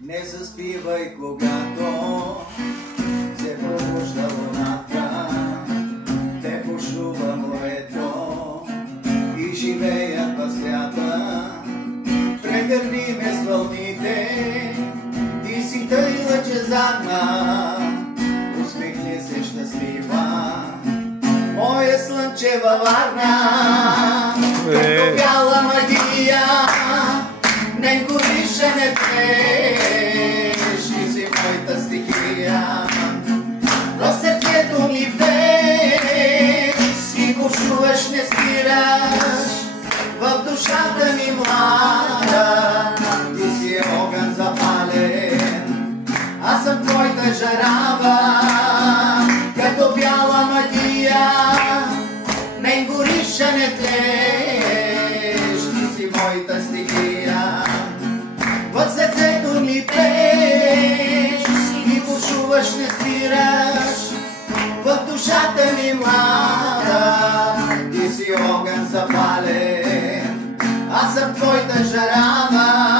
Не заспивай, когато се пробужда луната, те бушува морето и живеят възлята. Прегърни ме с вълните, ти си тъй лъчезарна, усмихни се щастлива, моя слънчева Варна. Като бяла магия, не гориш, не пееш, ти си моята стихия. В сърцето ми пееш и бушуваш, не спираш, в душата ми млада, ти си огън запален, аз съм твоята жарава. Като бяла магия, не гориш, не тлееш, ти си моята стихия. В сърцето ми пееш и бушуваш, не спираш, в душата ми млада, ти си огън запален, аз съм твоята жарава.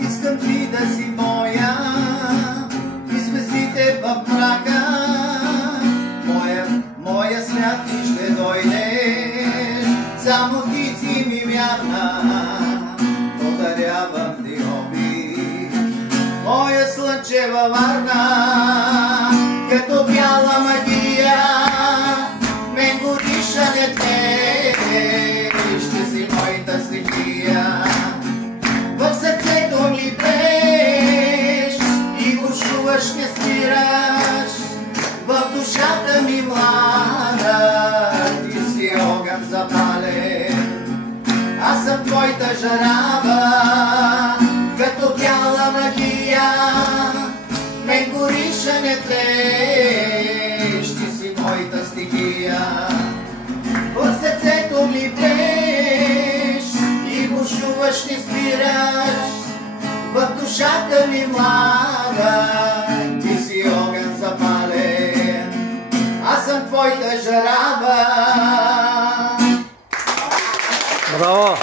Искам ти да си моя и звездите в мрака, моя свят ти ще дойдеш, само ти си ми вярна, подарявам ти обич, моя слънчева Варна. Като бяла магия, ме гориш, не тлееш, ти си моята стихия. В сърцето ми пееш и бушуваш, не спираш, в душата ми млада, ти си огън запален, аз съм твоята жарава. Като бяла магия, ме гориш, не тлееш, ти си моята стихия. В сърцето ми пееш и бушуваш, не спираш, в душата ми млада, ти си огън запален, аз съм твоята жарава. Браво!